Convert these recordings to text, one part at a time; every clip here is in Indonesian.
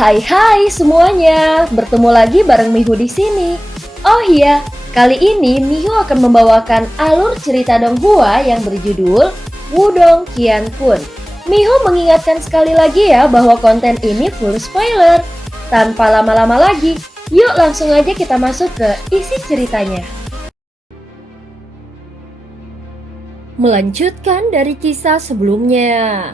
Hai semuanya, bertemu lagi bareng Mihu di sini. Oh iya, kali ini Mihu akan membawakan alur cerita Donghua yang berjudul Wudong Qiankun. Mihu mengingatkan sekali lagi ya bahwa konten ini full spoiler. Tanpa lama-lama lagi, yuk langsung aja kita masuk ke isi ceritanya. Melanjutkan dari kisah sebelumnya.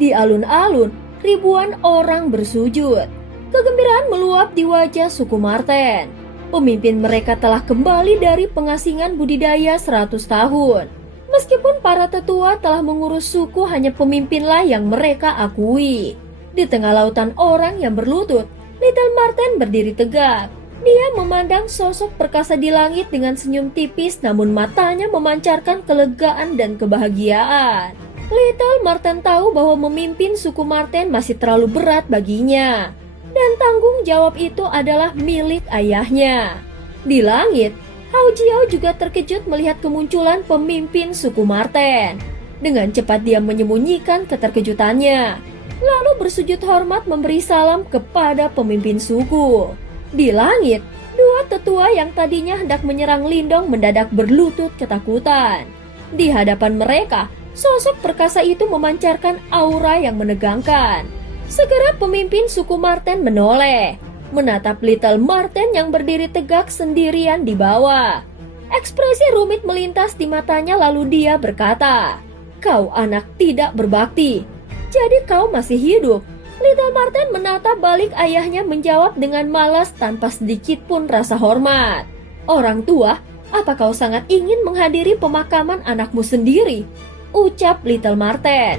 Di alun-alun, ribuan orang bersujud. Kegembiraan meluap di wajah suku Marten. Pemimpin mereka telah kembali dari pengasingan budidaya 100 tahun. Meskipun para tetua telah mengurus suku, hanya pemimpinlah yang mereka akui. Di tengah lautan orang yang berlutut, Little Marten berdiri tegak. Dia memandang sosok perkasa di langit dengan senyum tipis, namun matanya memancarkan kelegaan dan kebahagiaan. Little Marten tahu bahwa memimpin suku Marten masih terlalu berat baginya, dan tanggung jawab itu adalah milik ayahnya. Di langit, Hao Jiao juga terkejut melihat kemunculan pemimpin suku Marten. Dengan cepat dia menyembunyikan keterkejutannya, lalu bersujud hormat memberi salam kepada pemimpin suku. Di langit, dua tetua yang tadinya hendak menyerang Lindong mendadak berlutut ketakutan. Di hadapan mereka, sosok perkasa itu memancarkan aura yang menegangkan. Segera pemimpin suku Marten menoleh, menatap Little Marten yang berdiri tegak sendirian di bawah. Ekspresi rumit melintas di matanya lalu dia berkata, "Kau anak tidak berbakti, jadi kau masih hidup." Little Marten menatap balik ayahnya menjawab dengan malas tanpa sedikit pun rasa hormat. "Orang tua, apa kau sangat ingin menghadiri pemakaman anakmu sendiri?" ucap Little Marten.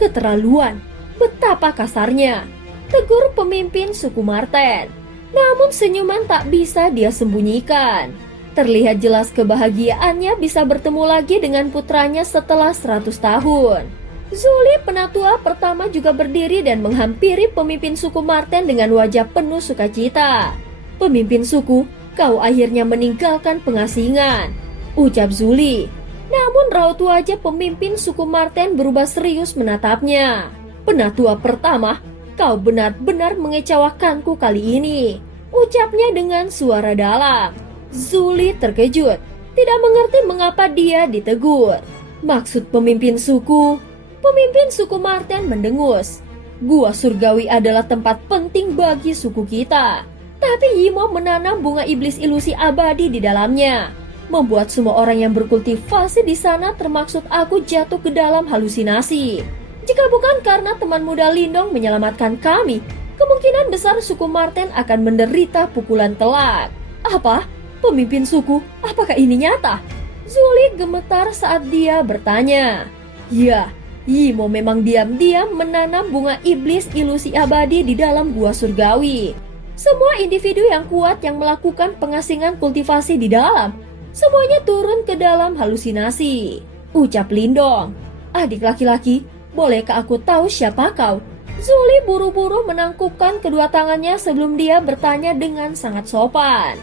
"Keterlaluan, betapa kasarnya," tegur pemimpin suku Marten. Namun senyuman tak bisa dia sembunyikan. Terlihat jelas kebahagiaannya bisa bertemu lagi dengan putranya setelah 100 tahun. Zuli, penatua pertama, juga berdiri dan menghampiri pemimpin suku Marten dengan wajah penuh sukacita. "Pemimpin suku, kau akhirnya meninggalkan pengasingan," ucap Zuli. Namun raut wajah pemimpin suku Marten berubah serius menatapnya. "Penatua pertama, kau benar-benar mengecewakanku kali ini," ucapnya dengan suara dalam. Zuli terkejut, tidak mengerti mengapa dia ditegur. "Maksud pemimpin suku?" Pemimpin suku Marten mendengus. "Gua surgawi adalah tempat penting bagi suku kita. Tapi Yimo menanam bunga iblis ilusi abadi di dalamnya, membuat semua orang yang berkultivasi di sana termaksud aku jatuh ke dalam halusinasi. Jika bukan karena teman muda Lindong menyelamatkan kami, kemungkinan besar suku Marten akan menderita pukulan telak." "Apa? Pemimpin suku, apakah ini nyata?" Zuli gemetar saat dia bertanya. "Ya, Yimo memang diam-diam menanam bunga iblis ilusi abadi di dalam gua surgawi. Semua individu yang kuat yang melakukan pengasingan kultivasi di dalam, semuanya turun ke dalam halusinasi," ucap Lindong. "Adik laki-laki, bolehkah aku tahu siapa kau?" Zuli buru-buru menangkupkan kedua tangannya sebelum dia bertanya dengan sangat sopan.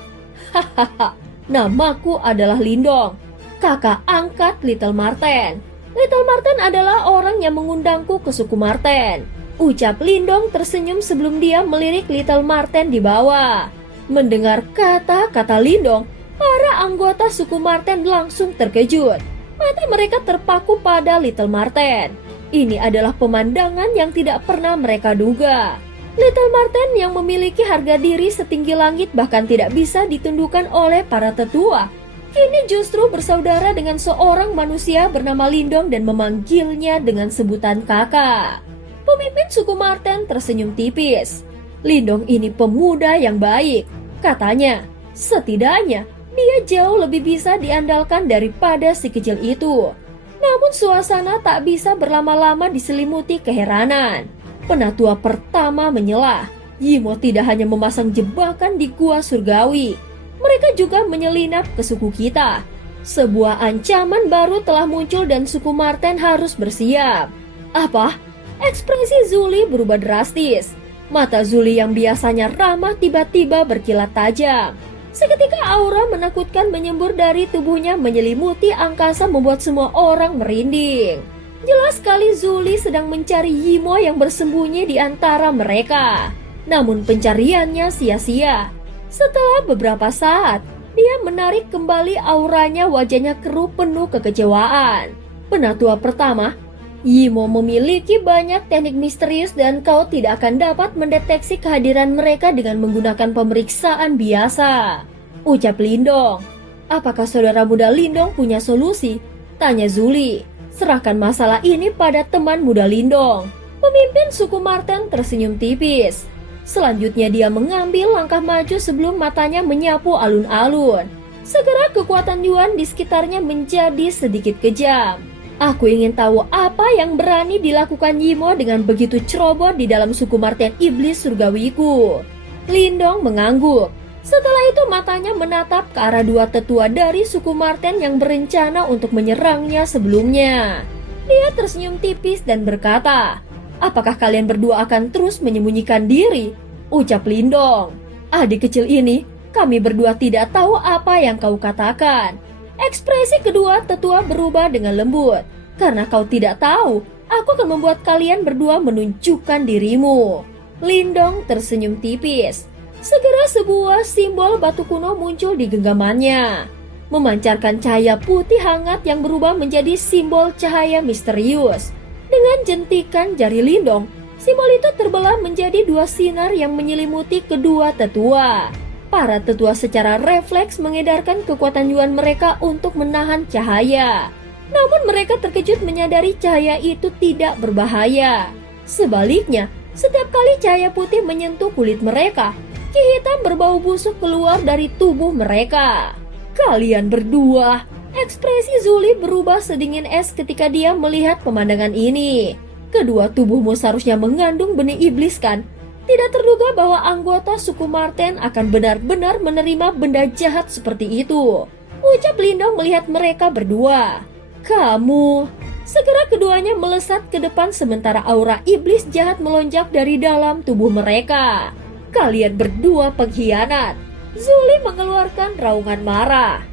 "Hahaha, namaku adalah Lindong, kakak angkat Little Marten. Little Marten adalah orang yang mengundangku ke suku Marten," ucap Lindong tersenyum sebelum dia melirik Little Marten di bawah. Mendengar kata-kata Lindong, para anggota suku Marten langsung terkejut. Mata mereka terpaku pada Little Marten. Ini adalah pemandangan yang tidak pernah mereka duga. Little Marten yang memiliki harga diri setinggi langit bahkan tidak bisa ditundukkan oleh para tetua, kini justru bersaudara dengan seorang manusia bernama Lindong dan memanggilnya dengan sebutan kakak. Pemimpin suku Marten tersenyum tipis. "Lindong ini pemuda yang baik," katanya. "Setidaknya dia jauh lebih bisa diandalkan daripada si kecil itu." Namun suasana tak bisa berlama-lama diselimuti keheranan. Penatua pertama menyelah. "Yimo tidak hanya memasang jebakan di gua surgawi, mereka juga menyelinap ke suku kita. Sebuah ancaman baru telah muncul dan suku Marten harus bersiap." "Apa?" Ekspresi Zuli berubah drastis. Mata Zuli yang biasanya ramah tiba-tiba berkilat tajam. Seketika aura menakutkan menyembur dari tubuhnya menyelimuti angkasa membuat semua orang merinding. Jelas sekali Zuli sedang mencari Yimo yang bersembunyi di antara mereka. Namun pencariannya sia-sia. Setelah beberapa saat, dia menarik kembali auranya, wajahnya keruh penuh kekecewaan. Penatua pertama, Yimo memiliki banyak teknik misterius dan kau tidak akan dapat mendeteksi kehadiran mereka dengan menggunakan pemeriksaan biasa. Ucap Lindong. Apakah saudara muda Lindong punya solusi? Tanya Zuli. Serahkan masalah ini pada teman muda Lindong. Pemimpin suku Marten tersenyum tipis. Selanjutnya dia mengambil langkah maju sebelum matanya menyapu alun-alun. Segera kekuatan Yuan di sekitarnya menjadi sedikit kejam. Aku ingin tahu apa yang berani dilakukan Yimo dengan begitu ceroboh di dalam suku Marten iblis surgawiku. Lindong mengangguk. Setelah itu matanya menatap ke arah dua tetua dari suku Marten yang berencana untuk menyerangnya sebelumnya. Dia tersenyum tipis dan berkata, apakah kalian berdua akan terus menyembunyikan diri? Ucap Lindong. Adik kecil ini, kami berdua tidak tahu apa yang kau katakan. Ekspresi kedua tetua berubah dengan lembut. Karena kau tidak tahu, aku akan membuat kalian berdua menunjukkan dirimu. Lindong tersenyum tipis. Segera sebuah simbol batu kuno muncul di genggamannya, memancarkan cahaya putih hangat yang berubah menjadi simbol cahaya misterius. Dengan jentikan jari Lindong, simbol itu terbelah menjadi dua sinar yang menyelimuti kedua tetua. Para tetua secara refleks mengedarkan kekuatan Yuan mereka untuk menahan cahaya. Namun mereka terkejut menyadari cahaya itu tidak berbahaya. Sebaliknya, setiap kali cahaya putih menyentuh kulit mereka, ki hitam berbau busuk keluar dari tubuh mereka. Kalian berdua, ekspresi Zuli berubah sedingin es ketika dia melihat pemandangan ini. Kedua tubuhmu seharusnya mengandung benih iblis kan? Tidak terduga bahwa anggota suku Marten akan benar-benar menerima benda jahat seperti itu. Ucap Lindong melihat mereka berdua. Kamu... Segera keduanya melesat ke depan sementara aura iblis jahat melonjak dari dalam tubuh mereka. Kalian berdua pengkhianat. Zuli mengeluarkan raungan marah.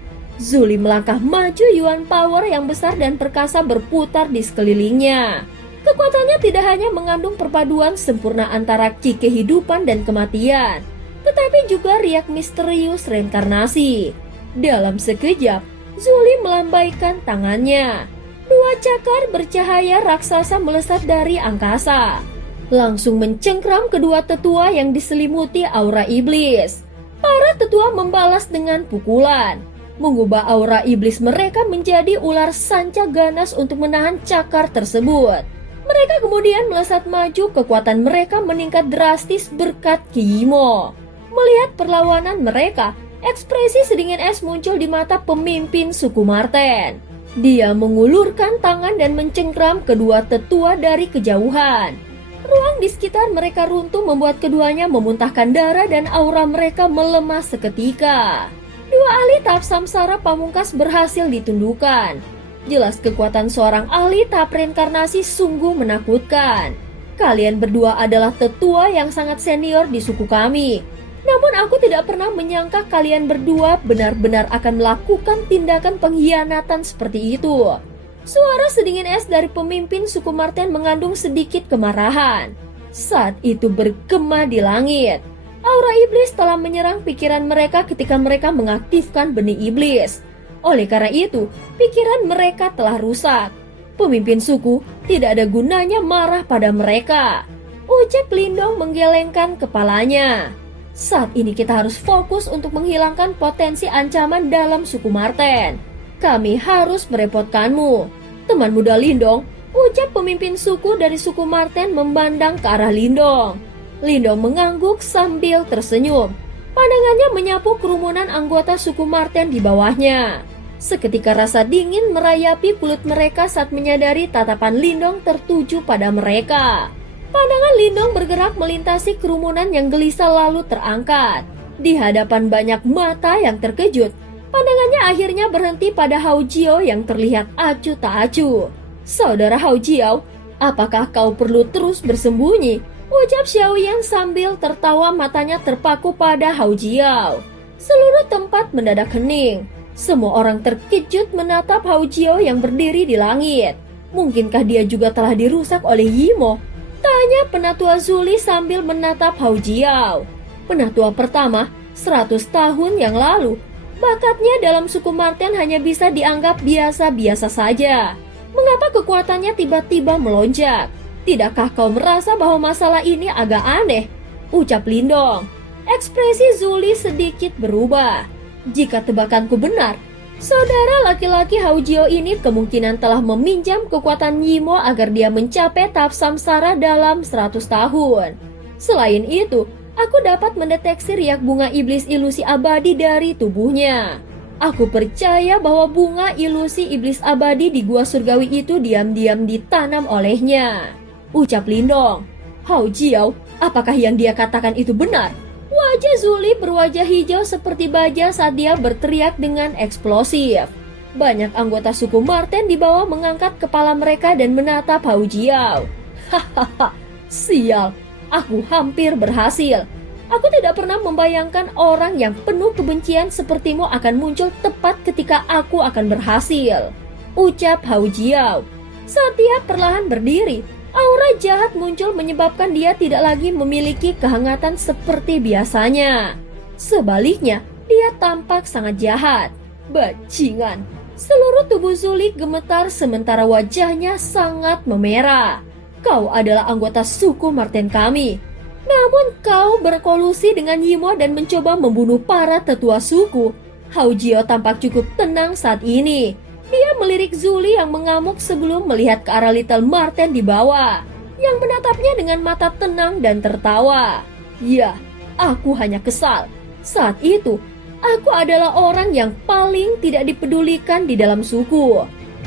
Zuli melangkah maju, Yuan power yang besar dan perkasa berputar di sekelilingnya. Kekuatannya tidak hanya mengandung perpaduan sempurna antara ki kehidupan dan kematian, tetapi juga riak misterius reinkarnasi. Dalam sekejap, Zuli melambaikan tangannya. Dua cakar bercahaya raksasa melesat dari angkasa, langsung mencengkram kedua tetua yang diselimuti aura iblis. Para tetua membalas dengan pukulan, mengubah aura iblis mereka menjadi ular sanca ganas untuk menahan cakar tersebut. Mereka kemudian melesat maju, kekuatan mereka meningkat drastis berkat Ki Yimo. Melihat perlawanan mereka, ekspresi sedingin es muncul di mata pemimpin suku Marten. Dia mengulurkan tangan dan mencengkram kedua tetua dari kejauhan. Ruang di sekitar mereka runtuh membuat keduanya memuntahkan darah dan aura mereka melemah seketika. Dua ahli tahap samsara pamungkas berhasil ditundukkan. Jelas kekuatan seorang ahli tahap reinkarnasi sungguh menakutkan. Kalian berdua adalah tetua yang sangat senior di suku kami. Namun aku tidak pernah menyangka kalian berdua benar-benar akan melakukan tindakan pengkhianatan seperti itu. Suara sedingin es dari pemimpin suku Marten mengandung sedikit kemarahan. Saat itu bergema di langit. Aura iblis telah menyerang pikiran mereka ketika mereka mengaktifkan benih iblis. Oleh karena itu, pikiran mereka telah rusak. Pemimpin suku tidak ada gunanya marah pada mereka. Ucap Lindong menggelengkan kepalanya. Saat ini kita harus fokus untuk menghilangkan potensi ancaman dalam suku Marten. Kami harus merepotkanmu. Teman muda Lindong, ucap pemimpin suku dari suku Marten memandang ke arah Lindong. Lindong mengangguk sambil tersenyum. Pandangannya menyapu kerumunan anggota suku Marten di bawahnya. Seketika rasa dingin merayapi kulit mereka saat menyadari tatapan Lindong tertuju pada mereka. Pandangan Lindong bergerak melintasi kerumunan yang gelisah lalu terangkat. Di hadapan banyak mata yang terkejut, pandangannya akhirnya berhenti pada Hao Jiao yang terlihat acuh tak acuh. Saudara Hao Jiao, apakah kau perlu terus bersembunyi? Ucap Xiao Yan sambil tertawa, matanya terpaku pada Hao Jiao. Seluruh tempat mendadak hening. Semua orang terkejut menatap Hao Jiao yang berdiri di langit. Mungkinkah dia juga telah dirusak oleh Yimo? Tanya penatua Zuli sambil menatap Hao Jiao. Penatua pertama 100 tahun yang lalu. Bakatnya dalam suku Marten hanya bisa dianggap biasa-biasa saja. Mengapa kekuatannya tiba-tiba melonjak? Tidakkah kau merasa bahwa masalah ini agak aneh? Ucap Lindong. Ekspresi Zuli sedikit berubah. Jika tebakanku benar, saudara laki-laki Hao Jiao ini kemungkinan telah meminjam kekuatan Yimo agar dia mencapai tahap samsara dalam 100 tahun. Selain itu, aku dapat mendeteksi riak bunga iblis ilusi abadi dari tubuhnya. Aku percaya bahwa bunga ilusi iblis abadi di gua surgawi itu diam-diam ditanam olehnya. Ucap Lindong. Hao Jiao, apakah yang dia katakan itu benar? Wajah Zuli berwajah hijau seperti baja saat dia berteriak dengan eksplosif. Banyak anggota suku Marten di bawah mengangkat kepala mereka dan menatap Hao Jiao. Hahaha, sial, aku hampir berhasil. Aku tidak pernah membayangkan orang yang penuh kebencian sepertimu akan muncul tepat ketika aku akan berhasil. Ucap Hao Jiao. Saat dia perlahan berdiri, aura jahat muncul menyebabkan dia tidak lagi memiliki kehangatan seperti biasanya. Sebaliknya, dia tampak sangat jahat. Bajingan. Seluruh tubuh Zuli gemetar sementara wajahnya sangat memerah. Kau adalah anggota suku Marten kami. Namun kau berkolusi dengan Yimo dan mencoba membunuh para tetua suku. Hao Jiao tampak cukup tenang saat ini. Dia melirik Zuli yang mengamuk sebelum melihat ke arah Little Marten di bawah, yang menatapnya dengan mata tenang dan tertawa. Ya, aku hanya kesal. Saat itu, aku adalah orang yang paling tidak dipedulikan di dalam suku.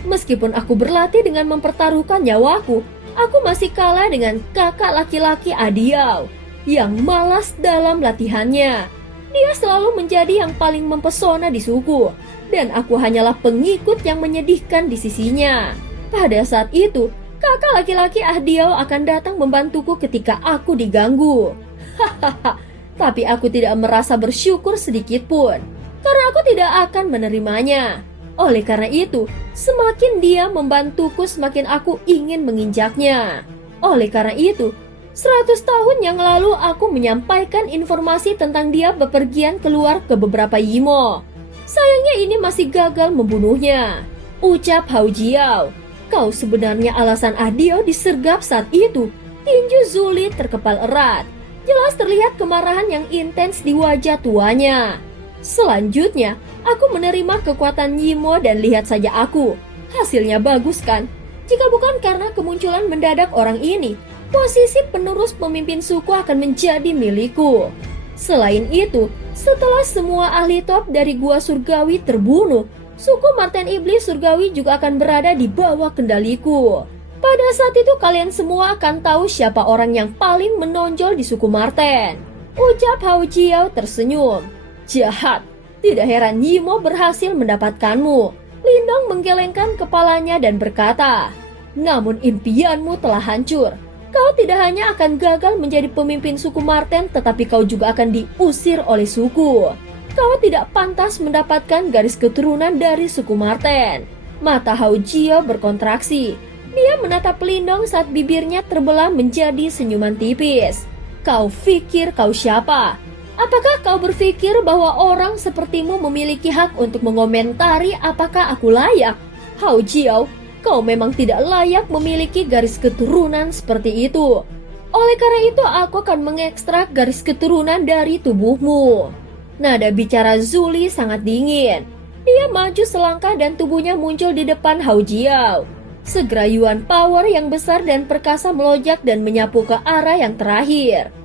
Meskipun aku berlatih dengan mempertaruhkan nyawaku, aku masih kalah dengan kakak laki-laki Adiao yang malas dalam latihannya. Dia selalu menjadi yang paling mempesona di suku, dan aku hanyalah pengikut yang menyedihkan di sisinya. Pada saat itu, kakak laki-laki Adiao akan datang membantuku ketika aku diganggu. Hahaha, tapi aku tidak merasa bersyukur sedikit pun, karena aku tidak akan menerimanya. Oleh karena itu, semakin dia membantuku, semakin aku ingin menginjaknya. Oleh karena itu, 100 tahun yang lalu aku menyampaikan informasi tentang dia bepergian keluar ke beberapa Yimo. Sayangnya ini masih gagal membunuhnya. Ucap Hao Jiao. Kau sebenarnya alasan Adiao disergap saat itu. Tinju Zuli terkepal erat. Jelas terlihat kemarahan yang intens di wajah tuanya. Selanjutnya, aku menerima kekuatan Yimo dan lihat saja aku. Hasilnya bagus kan? Jika bukan karena kemunculan mendadak orang ini, posisi penerus pemimpin suku akan menjadi milikku. Selain itu, setelah semua ahli top dari gua surgawi terbunuh, suku Marten Iblis Surgawi juga akan berada di bawah kendaliku. Pada saat itu kalian semua akan tahu siapa orang yang paling menonjol di suku Marten. Ucap Hao Jiao tersenyum. Jahat, tidak heran Yimo berhasil mendapatkanmu. Lindong menggelengkan kepalanya dan berkata, namun impianmu telah hancur. Kau tidak hanya akan gagal menjadi pemimpin suku Marten, tetapi kau juga akan diusir oleh suku. Kau tidak pantas mendapatkan garis keturunan dari suku Marten. Mata Hao Jiao berkontraksi. Dia menatap Lindong saat bibirnya terbelah menjadi senyuman tipis. Kau pikir kau siapa? Apakah kau berpikir bahwa orang sepertimu memiliki hak untuk mengomentari apakah aku layak? Hao Jiao, kau memang tidak layak memiliki garis keturunan seperti itu. Oleh karena itu aku akan mengekstrak garis keturunan dari tubuhmu. Nada bicara Zuli sangat dingin. Dia maju selangkah dan tubuhnya muncul di depan Hao Jiao. Segerayuan power yang besar dan perkasa melonjak dan menyapu ke arah yang terakhir.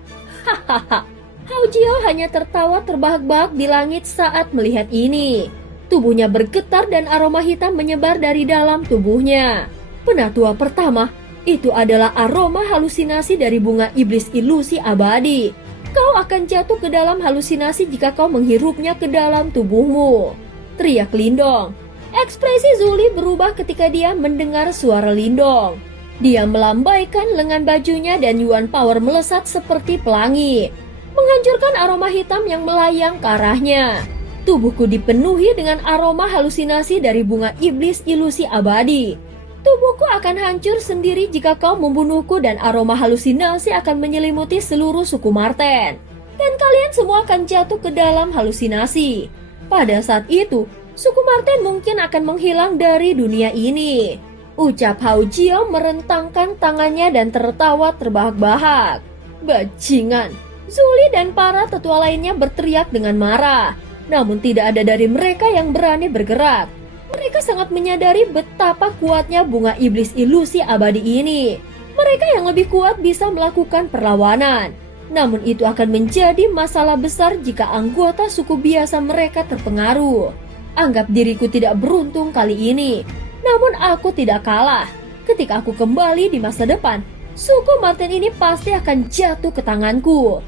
Hahaha, Hao Jiao hanya tertawa terbahak-bahak di langit saat melihat ini. Tubuhnya bergetar dan aroma hitam menyebar dari dalam tubuhnya. Penatua pertama, itu adalah aroma halusinasi dari bunga iblis ilusi abadi. Kau akan jatuh ke dalam halusinasi jika kau menghirupnya ke dalam tubuhmu. Teriak Lindong. Ekspresi Zuli berubah ketika dia mendengar suara Lindong. Dia melambaikan lengan bajunya dan Yuan Power melesat seperti pelangi, menghancurkan aroma hitam yang melayang ke arahnya. Tubuhku dipenuhi dengan aroma halusinasi dari bunga iblis ilusi abadi. Tubuhku akan hancur sendiri jika kau membunuhku dan aroma halusinasi akan menyelimuti seluruh suku Marten. Dan kalian semua akan jatuh ke dalam halusinasi. Pada saat itu, suku Marten mungkin akan menghilang dari dunia ini. Ucap Hao Jiao merentangkan tangannya dan tertawa terbahak-bahak. Bajingan! Zuli dan para tetua lainnya berteriak dengan marah. Namun tidak ada dari mereka yang berani bergerak. Mereka sangat menyadari betapa kuatnya bunga iblis ilusi abadi ini. Mereka yang lebih kuat bisa melakukan perlawanan. Namun itu akan menjadi masalah besar jika anggota suku biasa mereka terpengaruh. Anggap diriku tidak beruntung kali ini. Namun aku tidak kalah. Ketika aku kembali di masa depan, suku Marten ini pasti akan jatuh ke tanganku.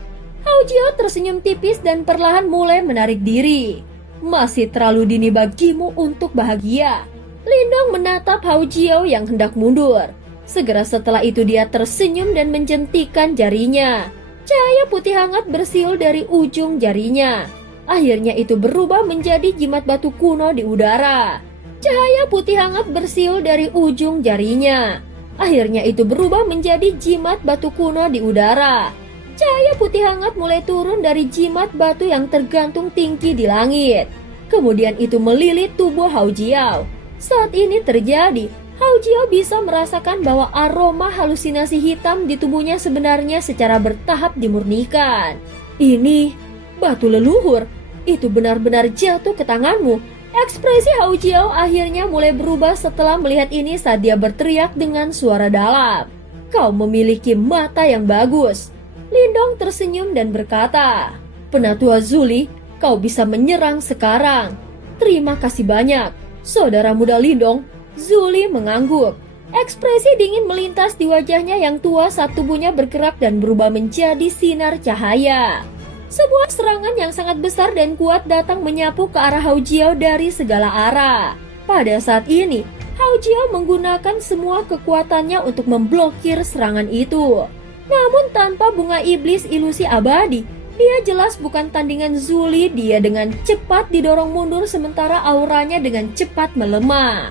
Hao Jiao tersenyum tipis dan perlahan mulai menarik diri. Masih terlalu dini bagimu untuk bahagia. Lindong menatap Hao Jiao yang hendak mundur. Segera setelah itu dia tersenyum dan menjentikan jarinya. Cahaya putih hangat bersiul dari ujung jarinya. Akhirnya itu berubah menjadi jimat batu kuno di udara. Cahaya putih hangat bersiul dari ujung jarinya. Akhirnya itu berubah menjadi jimat batu kuno di udara. Cahaya putih hangat mulai turun dari jimat batu yang tergantung tinggi di langit. Kemudian itu melilit tubuh Hao Jiao. Saat ini terjadi, Hao Jiao bisa merasakan bahwa aroma halusinasi hitam di tubuhnya sebenarnya secara bertahap dimurnikan. Ini batu leluhur. Itu benar-benar jatuh ke tanganmu. Ekspresi Hao Jiao akhirnya mulai berubah setelah melihat ini saat dia berteriak dengan suara dalam. Kau memiliki mata yang bagus. Lindong tersenyum dan berkata, Penatua Zuli, kau bisa menyerang sekarang. Terima kasih banyak, saudara muda Lindong. Zuli mengangguk. Ekspresi dingin melintas di wajahnya yang tua saat tubuhnya bergerak dan berubah menjadi sinar cahaya. Sebuah serangan yang sangat besar dan kuat datang menyapu ke arah Hao Jiao dari segala arah. Pada saat ini, Hao Jiao menggunakan semua kekuatannya untuk memblokir serangan itu. Namun tanpa bunga iblis ilusi abadi, dia jelas bukan tandingan Zuli. Dia dengan cepat didorong mundur sementara auranya dengan cepat melemah.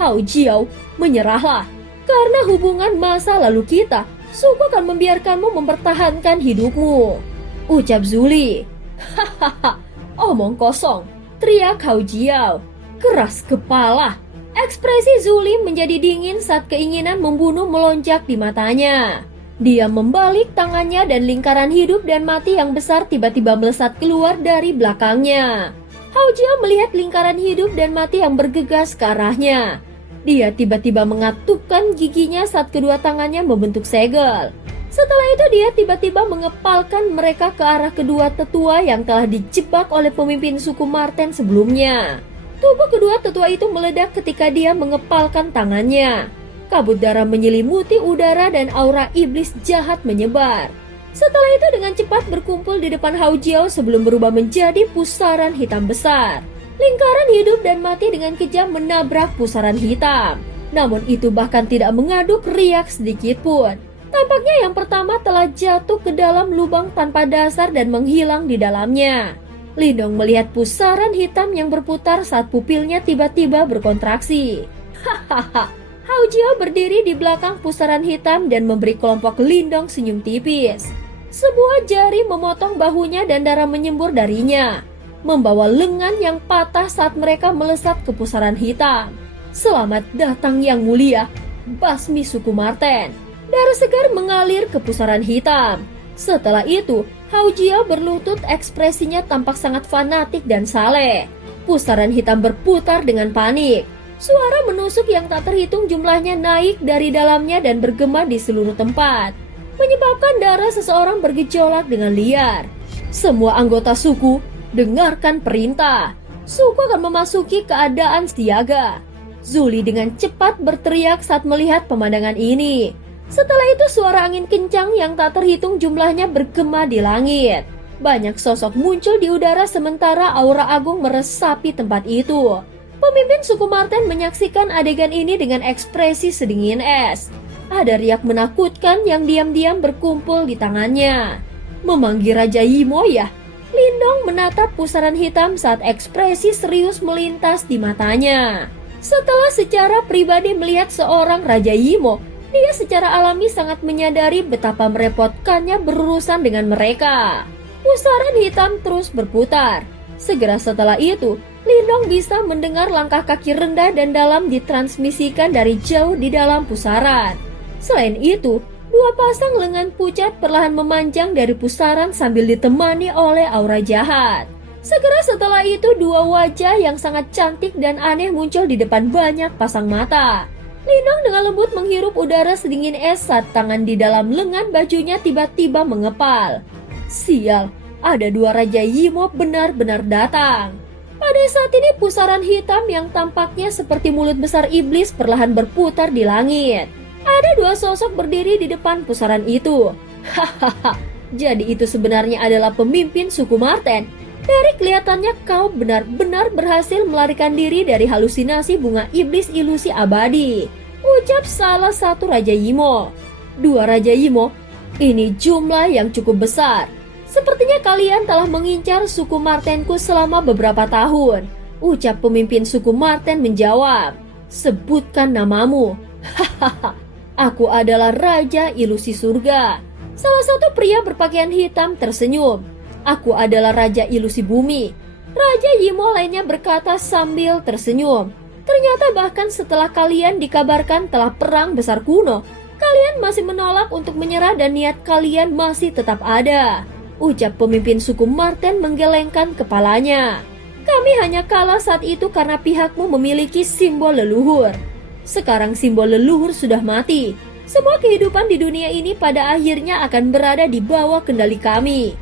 Hao Jiao, menyerahlah. Karena hubungan masa lalu kita, suku akan membiarkanmu mempertahankan hidupmu. Ucap Zuli. Hahaha, omong kosong, teriak Hao Jiao. Keras kepala. Ekspresi Zuli menjadi dingin saat keinginan membunuh melonjak di matanya. Dia membalik tangannya dan lingkaran hidup dan mati yang besar tiba-tiba melesat keluar dari belakangnya. Hao Jiao melihat lingkaran hidup dan mati yang bergegas ke arahnya. Dia tiba-tiba mengatupkan giginya saat kedua tangannya membentuk segel. Setelah itu dia tiba-tiba mengepalkan mereka ke arah kedua tetua yang telah dijebak oleh pemimpin suku Marten sebelumnya. Tubuh kedua tetua itu meledak ketika dia mengepalkan tangannya. Kabut darah menyelimuti udara dan aura iblis jahat menyebar. Setelah itu dengan cepat berkumpul di depan Hao Jiao sebelum berubah menjadi pusaran hitam besar. Lingkaran hidup dan mati dengan kejam menabrak pusaran hitam. Namun itu bahkan tidak mengaduk riak sedikit pun. Tampaknya yang pertama telah jatuh ke dalam lubang tanpa dasar dan menghilang di dalamnya. Lindong melihat pusaran hitam yang berputar saat pupilnya tiba-tiba berkontraksi. Hahaha, Hao Jiao berdiri di belakang pusaran hitam dan memberi kelompok Lindong senyum tipis. Sebuah jari memotong bahunya dan darah menyembur darinya, membawa lengan yang patah saat mereka melesat ke pusaran hitam. Selamat datang yang mulia, basmi suku Marten. Darah segar mengalir ke pusaran hitam. Setelah itu, Hao Jiao berlutut, ekspresinya tampak sangat fanatik dan saleh. Pusaran hitam berputar dengan panik. Suara menusuk yang tak terhitung jumlahnya naik dari dalamnya dan bergema di seluruh tempat, menyebabkan darah seseorang bergejolak dengan liar. Semua anggota suku, dengarkan perintah. Suku akan memasuki keadaan siaga. Zuli dengan cepat berteriak saat melihat pemandangan ini. Setelah itu suara angin kencang yang tak terhitung jumlahnya bergema di langit. Banyak sosok muncul di udara sementara aura agung meresapi tempat itu. Pemimpin suku Marten menyaksikan adegan ini dengan ekspresi sedingin es. Ada riak menakutkan yang diam-diam berkumpul di tangannya. Memanggil Raja Yimo ya? Lindong menatap pusaran hitam saat ekspresi serius melintas di matanya. Setelah secara pribadi melihat seorang Raja Yimo, dia secara alami sangat menyadari betapa merepotkannya berurusan dengan mereka. Pusaran hitam terus berputar. Segera setelah itu, Lindong bisa mendengar langkah kaki rendah dan dalam ditransmisikan dari jauh di dalam pusaran. Selain itu, dua pasang lengan pucat perlahan memanjang dari pusaran sambil ditemani oleh aura jahat. Segera setelah itu, dua wajah yang sangat cantik dan aneh muncul di depan banyak pasang mata. Lindong dengan lembut menghirup udara sedingin es saat tangan di dalam lengan bajunya tiba-tiba mengepal. Sial, ada dua Raja Yimo benar-benar datang. Pada saat ini pusaran hitam yang tampaknya seperti mulut besar iblis perlahan berputar di langit. Ada dua sosok berdiri di depan pusaran itu. Hahaha, jadi itu sebenarnya adalah pemimpin suku Marten. Dari kelihatannya kau benar-benar berhasil melarikan diri dari halusinasi bunga iblis ilusi abadi, ucap salah satu Raja Yimo. Dua Raja Yimo, ini jumlah yang cukup besar. Sepertinya kalian telah mengincar suku Martenku selama beberapa tahun, ucap pemimpin suku Marten menjawab. Sebutkan namamu. Hahaha, aku adalah Raja Ilusi Surga. Salah satu pria berpakaian hitam tersenyum. Aku adalah Raja Ilusi Bumi. Raja Yimo lainnya berkata sambil tersenyum. Ternyata bahkan setelah kalian dikabarkan telah perang besar kuno, kalian masih menolak untuk menyerah dan niat kalian masih tetap ada, ucap pemimpin suku Marten menggelengkan kepalanya. Kami hanya kalah saat itu karena pihakmu memiliki simbol leluhur. Sekarang simbol leluhur sudah mati. Semua kehidupan di dunia ini pada akhirnya akan berada di bawah kendali kami,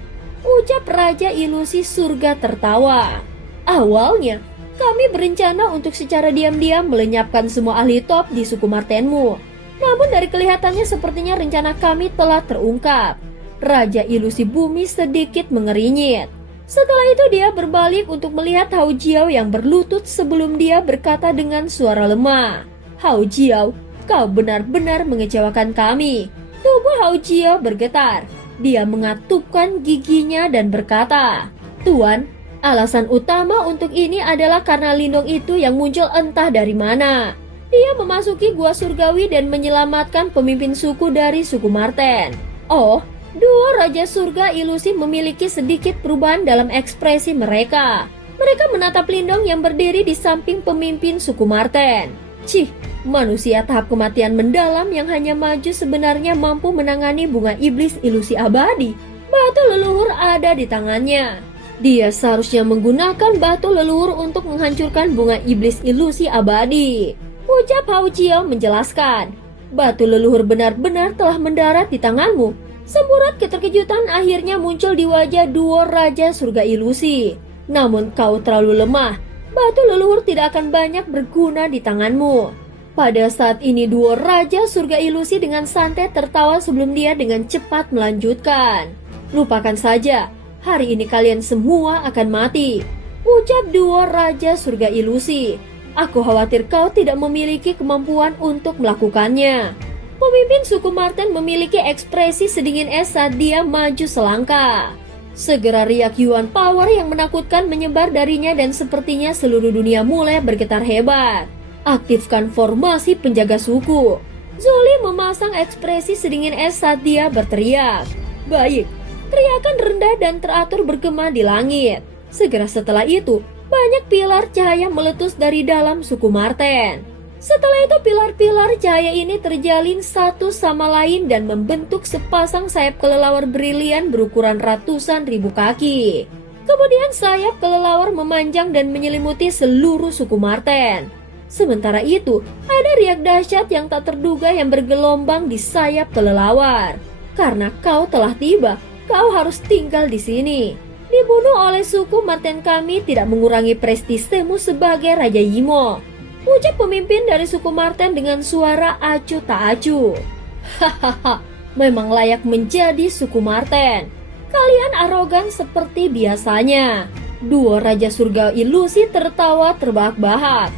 ucap Raja Ilusi Surga tertawa. Awalnya, kami berencana untuk secara diam-diam melenyapkan semua ahli top di suku Martenmu. Namun dari kelihatannya sepertinya rencana kami telah terungkap. Raja Ilusi Bumi sedikit mengerinyit. Setelah itu dia berbalik untuk melihat Hao Jiao yang berlutut sebelum dia berkata dengan suara lemah. Hao Jiao, kau benar-benar mengecewakan kami. Tubuh Hao Jiao bergetar. Dia mengatupkan giginya dan berkata, Tuan, alasan utama untuk ini adalah karena Lindong itu yang muncul entah dari mana. Dia memasuki gua surgawi dan menyelamatkan pemimpin suku dari suku Marten. Oh, dua Raja Surga Ilusi memiliki sedikit perubahan dalam ekspresi mereka. Mereka menatap Lindong yang berdiri di samping pemimpin suku Marten. Cih, manusia tahap kematian mendalam yang hanya maju sebenarnya mampu menangani bunga iblis ilusi abadi. Batu leluhur ada di tangannya. Dia seharusnya menggunakan batu leluhur untuk menghancurkan bunga iblis ilusi abadi, ucap Hao Jiao menjelaskan. Batu leluhur benar-benar telah mendarat di tanganmu. Semburat keterkejutan akhirnya muncul di wajah dua Raja Surga Ilusi. Namun kau terlalu lemah. Batu leluhur tidak akan banyak berguna di tanganmu. Pada saat ini dua Raja Surga Ilusi dengan santai tertawa sebelum dia dengan cepat melanjutkan. Lupakan saja, hari ini kalian semua akan mati, ucap dua Raja Surga Ilusi. Aku khawatir kau tidak memiliki kemampuan untuk melakukannya. Pemimpin suku Marten memiliki ekspresi sedingin es saat dia maju selangkah. Segera riak Yuan Power yang menakutkan menyebar darinya dan sepertinya seluruh dunia mulai bergetar hebat. Aktifkan formasi penjaga suku. Zoli memasang ekspresi sedingin es saat dia berteriak. Baik, teriakan rendah dan teratur bergema di langit. Segera setelah itu, banyak pilar cahaya meletus dari dalam suku Marten. Setelah itu pilar-pilar cahaya ini terjalin satu sama lain dan membentuk sepasang sayap kelelawar brilian berukuran ratusan ribu kaki. Kemudian sayap kelelawar memanjang dan menyelimuti seluruh suku Marten. Sementara itu, ada riak dahsyat yang tak terduga yang bergelombang di sayap kelelawar. Karena kau telah tiba, kau harus tinggal di sini. Dibunuh oleh suku Marten kami tidak mengurangi prestisemu sebagai Raja Yimo, ucap pemimpin dari suku Marten dengan suara acuh tak acuh. Hahaha, memang layak menjadi suku Marten. Kalian arogan seperti biasanya. Dua Raja Surga Ilusi tertawa terbahak-bahak.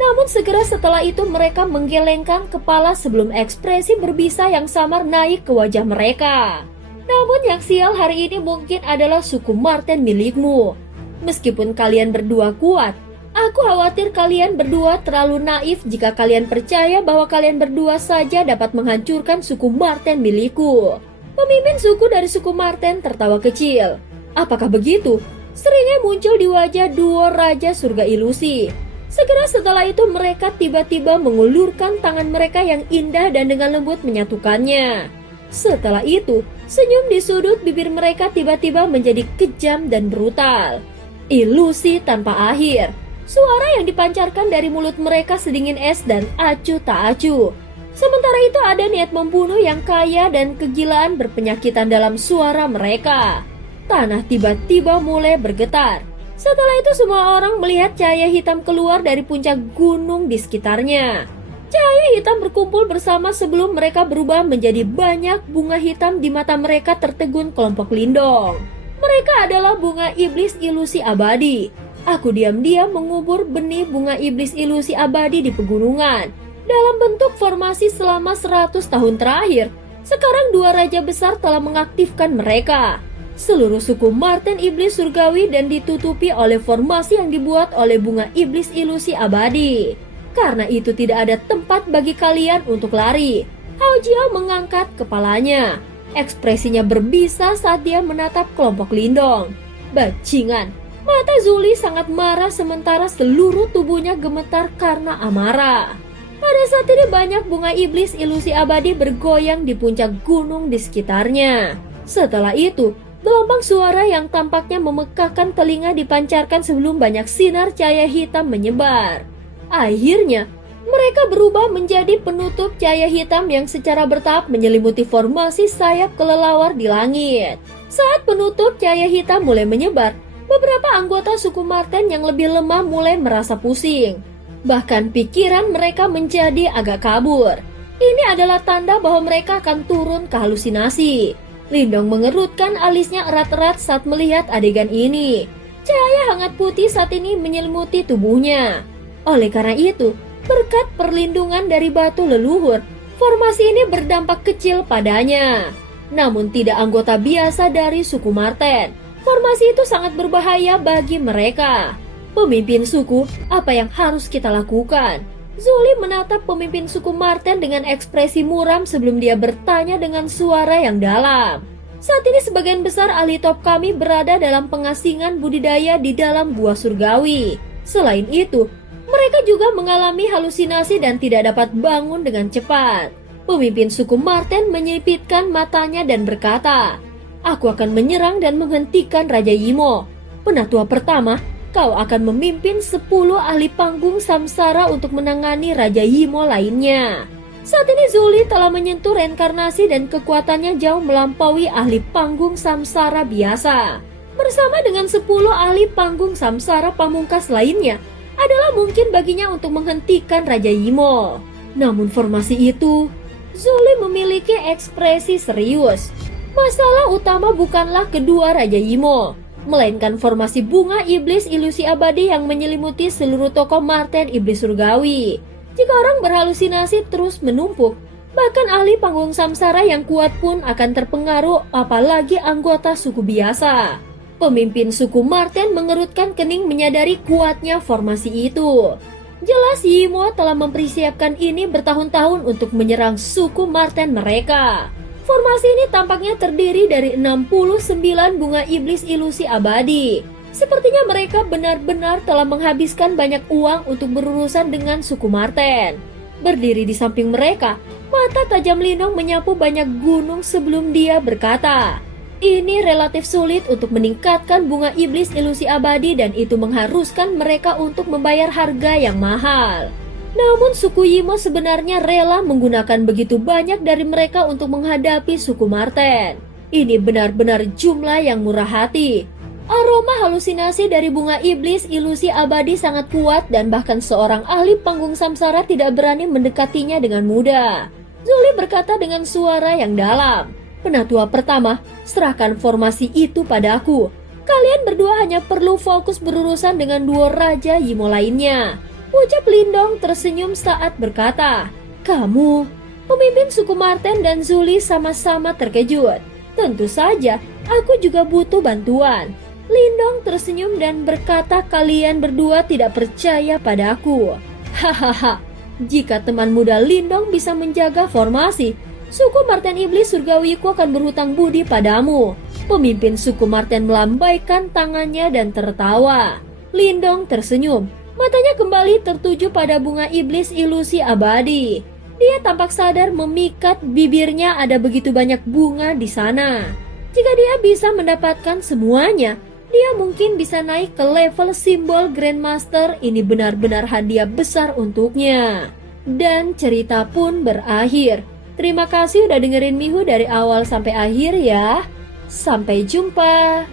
Namun segera setelah itu mereka menggelengkan kepala sebelum ekspresi berbisa yang samar naik ke wajah mereka. Namun yang sial hari ini mungkin adalah suku Marten milikmu. Meskipun kalian berdua kuat, Aku khawatir kalian berdua terlalu naif jika kalian percaya bahwa kalian berdua saja dapat menghancurkan suku Marten milikku. Pemimpin suku dari suku Marten tertawa kecil. Apakah begitu? Seringnya muncul di wajah duo Raja Surga Ilusi. Segera setelah itu mereka tiba-tiba mengulurkan tangan mereka yang indah dan dengan lembut menyatukannya. Setelah itu, senyum di sudut bibir mereka tiba-tiba menjadi kejam dan brutal. Ilusi tanpa akhir. Suara yang dipancarkan dari mulut mereka sedingin es dan acuh tak acuh. Sementara itu ada niat membunuh yang kaya dan kegilaan berpenyakitan dalam suara mereka. Tanah tiba-tiba mulai bergetar. Setelah itu semua orang melihat cahaya hitam keluar dari puncak gunung di sekitarnya. Cahaya hitam berkumpul bersama sebelum mereka berubah menjadi banyak bunga hitam di mata mereka tertegun kelompok Lindong. Mereka adalah bunga iblis ilusi abadi. Aku diam-diam mengubur benih bunga iblis ilusi abadi di pegunungan. Dalam bentuk formasi selama 100 tahun terakhir, sekarang dua raja besar telah mengaktifkan mereka. Seluruh suku Marten iblis surgawi dan ditutupi oleh formasi yang dibuat oleh bunga iblis ilusi abadi. Karena itu tidak ada tempat bagi kalian untuk lari. Hao Jiao mengangkat kepalanya. Ekspresinya berbisa saat dia menatap kelompok Lindong. Bajingan. Mata Zuli sangat marah sementara seluruh tubuhnya gemetar karena amarah. Pada saat ini banyak bunga iblis ilusi abadi bergoyang di puncak gunung di sekitarnya. Setelah itu, gelombang suara yang tampaknya memekakkan telinga dipancarkan sebelum banyak sinar cahaya hitam menyebar. Akhirnya, mereka berubah menjadi penutup cahaya hitam yang secara bertahap menyelimuti formasi sayap kelelawar di langit. Saat penutup cahaya hitam mulai menyebar, beberapa anggota suku Marten yang lebih lemah mulai merasa pusing. Bahkan pikiran mereka menjadi agak kabur. Ini adalah tanda bahwa mereka akan turun ke halusinasi. Lindong mengerutkan alisnya erat-erat saat melihat adegan ini. Cahaya hangat putih saat ini menyelimuti tubuhnya. Oleh karena itu, berkat perlindungan dari batu leluhur, formasi ini berdampak kecil padanya. Namun tidak anggota biasa dari suku Marten. Formasi itu sangat berbahaya bagi mereka. Pemimpin suku, apa yang harus kita lakukan? Zuli menatap pemimpin suku Marten dengan ekspresi muram sebelum dia bertanya dengan suara yang dalam. Saat ini sebagian besar ahli top kami berada dalam pengasingan budidaya di dalam gua surgawi. Selain itu, mereka juga mengalami halusinasi dan tidak dapat bangun dengan cepat. Pemimpin suku Marten menyipitkan matanya dan berkata, "Aku akan menyerang dan menghentikan Raja Yimo. Penatua pertama, kau akan memimpin 10 ahli panggung samsara untuk menangani Raja Yimo lainnya." Saat ini Zuli telah menyentuh reinkarnasi dan kekuatannya jauh melampaui ahli panggung samsara biasa. Bersama dengan 10 ahli panggung samsara pamungkas lainnya, adalah mungkin baginya untuk menghentikan Raja Yimo. Namun formasi itu, Zuli memiliki ekspresi serius. Masalah utama bukanlah kedua Raja Yimo, melainkan formasi bunga iblis ilusi abadi yang menyelimuti seluruh tokoh Marten iblis surgawi. Jika orang berhalusinasi terus menumpuk, bahkan ahli panggung samsara yang kuat pun akan terpengaruh, apalagi anggota suku biasa. Pemimpin suku Marten mengerutkan kening menyadari kuatnya formasi itu. Jelas Yimo telah mempersiapkan ini bertahun-tahun untuk menyerang suku Marten mereka. Formasi ini tampaknya terdiri dari 69 bunga iblis ilusi abadi. Sepertinya mereka benar-benar telah menghabiskan banyak uang untuk berurusan dengan suku Marten. Berdiri di samping mereka, mata tajam Lindong menyapu banyak gunung sebelum dia berkata, "Ini relatif sulit untuk meningkatkan bunga iblis ilusi abadi dan itu mengharuskan mereka untuk membayar harga yang mahal." Namun suku Yimo sebenarnya rela menggunakan begitu banyak dari mereka untuk menghadapi suku Marten. Ini benar-benar jumlah yang murah hati. Aroma halusinasi dari bunga iblis ilusi abadi sangat kuat dan bahkan seorang ahli panggung samsara tidak berani mendekatinya dengan mudah. Zuli berkata dengan suara yang dalam, "Penatua pertama, serahkan formasi itu padaku. Kalian berdua hanya perlu fokus berurusan dengan dua Raja Yimo lainnya." Ucap Lindong tersenyum saat berkata, "Kamu?" Pemimpin suku Marten dan Zuli sama-sama terkejut. Tentu saja, aku juga butuh bantuan. Lindong tersenyum dan berkata kalian berdua tidak percaya padaku. Hahaha, jika teman muda Lindong bisa menjaga formasi, suku Marten Iblis Surgawiku akan berhutang budi padamu. Pemimpin suku Marten melambaikan tangannya dan tertawa. Lindong tersenyum, matanya kembali tertuju pada bunga iblis ilusi abadi. Dia tampak sadar memikat bibirnya ada begitu banyak bunga di sana. Jika dia bisa mendapatkan semuanya, dia mungkin bisa naik ke level simbol Grandmaster. Ini benar-benar hadiah besar untuknya. Dan cerita pun berakhir. Terima kasih udah dengerin Mihu dari awal sampai akhir ya. Sampai jumpa.